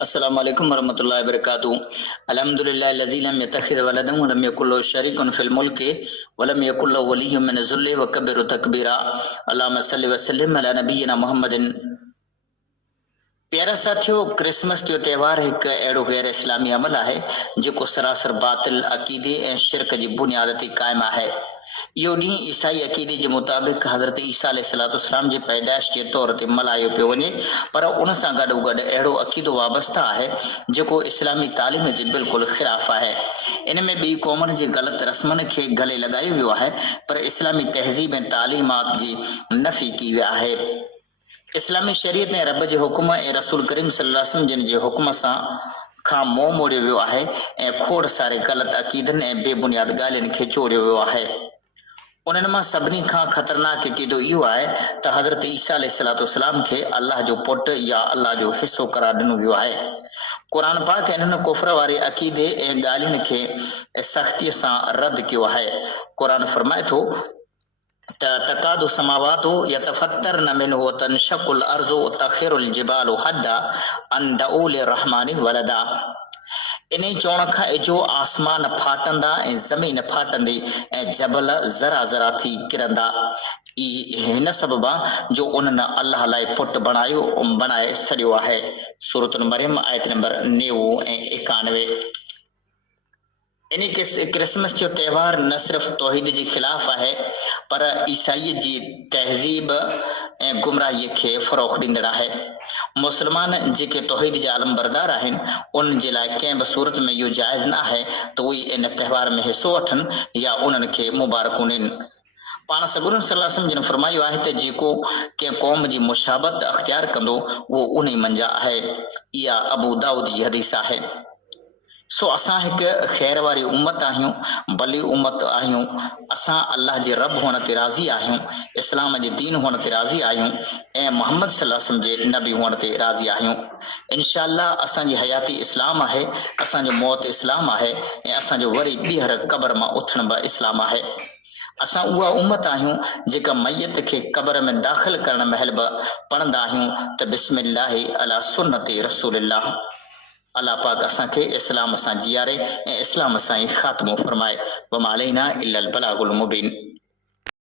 अस्सलामु अलैकुम वरहमतुल्लाहि वबरकातुहू। अल्हम्दुलिल्लाहि लज़ी लम यत्तखिज़ वलदन व लम यकुल लहू शरीकुन फिल मुल्कि व लम यकुल लहू वलिय्युम मिन ज़ुल्लि व कब्बिरहु तकबीरा। अल्लाहुम्मा सल्लि व सल्लिम अला नबिय्यिना मुहम्मदिन। प्यारा साथियों, क्रिसमस जो त्यौहार एक अड़ो गैर इस्लामी अमल है जो सरासर बातिल अकीदे ए शिरक की बुनियाद ते कायम है। यो डी ईसाई अकीदे के मुताबिक हज़रत ईसा अलैहिस्सलाम जी पैदाइश के तौर ते मल्हायो पियो वञे, पर उन सां गॾो अड़ो अकीदो वाबस्ता है जो इस्लामी तालीम जे बिल्कुल खिलाफ है। इन में बी कौमन जी गलत रस्मन के गले लगायो वियो है, पर इस्लामी तहज़ीब ए तालीमात जी नफ़ी की विया है। इस्लामी शरीयत ए रब जे हुक्म ए रसूल करीम सल्लल्लाहु अलैहि वसल्लम जिन जे हुक्म सां खां मोह मोड़ियो वियो आहे ऐं खोड़ सारे गलत अकीदनि ऐं बेबुनियाद ॻाल्हियुनि खे जोड़ियो वियो आहे। उन्हनि मां सभिनी खां ख़तरनाक अकीदो इहो आहे त हज़रत ईसा अलैहिस्सलाम खे अल्लाह जो पुट या अल्लाह जो हिस्सो करार ॾिनो वियो आहे। क़ुरान पाक इन्हनि कुफ्र वारे अकीदे ऐं ॻाल्हियुनि खे सख़्तीअ सां रद्द कयो आहे। क़ुरान फरमाए थो तकादु समावातु यतफत्तरन मिन्हु व तनशक्कुल अर्ज़ु व तख़िरुल जिबालु हद्दा अन दऊ लिर्रहमानि वलदा। इन चवण खां एजो आसमान फाटंदा ऐं ज़मीन फाटंदी ऐं जबल ज़रा ज़रा थी किरंदा। हिन सबबा जो उन्हनि अल्लाह लाइ पुट बणाए छॾियो आहे। सूरत मरियम आयत नंबर 90 ऐं 91। इन क्रिसमस जो त्यौहार न सिर्फ तौहीद के खिलाफ है, पर ईसाई जी तहज़ीब ऐं गुमराही के फ़रोग़ ॾींदड़ है। मुसलमान जेके तौहीद जा आलम बरदार आहिनि, उन जे लाइ कंहिं बि सूरत में इहो जाइज़ न आहे त उहे इन त्यौहार में हिस्सो वठनि या उन्हनि खे मुबारकूं ॾियनि। पाण सगुरन सल्लल्लाहु अलैहि वसल्लम जिन फरमायो आहे त जेको कंहिं क़ौम जी मुशाबत अख्तियार कंदो उहो उन ई मंझा आहे। इहा अबू दाऊद जी हदीस आहे। सो असां एक खैर वारी उम्मत आहियूं, भली उम्मत आहियूं। असां अल्लाह जे रब हुअण ते राज़ी आहियूं, इस्लाम जे दीन हुअण ते राज़ी आहियूं ऐं मोहम्मद सल्लल्लाहु अलैहि वसल्लम जे नबी हुअण ते राज़ी आहियूं। इंशाअल्लाह असांजी हयाती इस्लाम आहे, असांजो मौत इस्लाम आहे ऐं असांजो वरी ॿीहर क़बर मां उथण बि इस्लाम आहे। असां उहा उम्मत आहियूं जेका मैयत खे क़बर में दाख़िल करण महिल बि पढ़ंदा आहियूं त बिस्मिल्लाहि अला सुन्नति रसूलिल्लाह। अल्लाह पाक असांखे इस्लाम सां जियारे ऐं इस्लाम सां ई ख़ात्मो फरमाए। वमा अलैना इल्लल बलागुल मुबीन।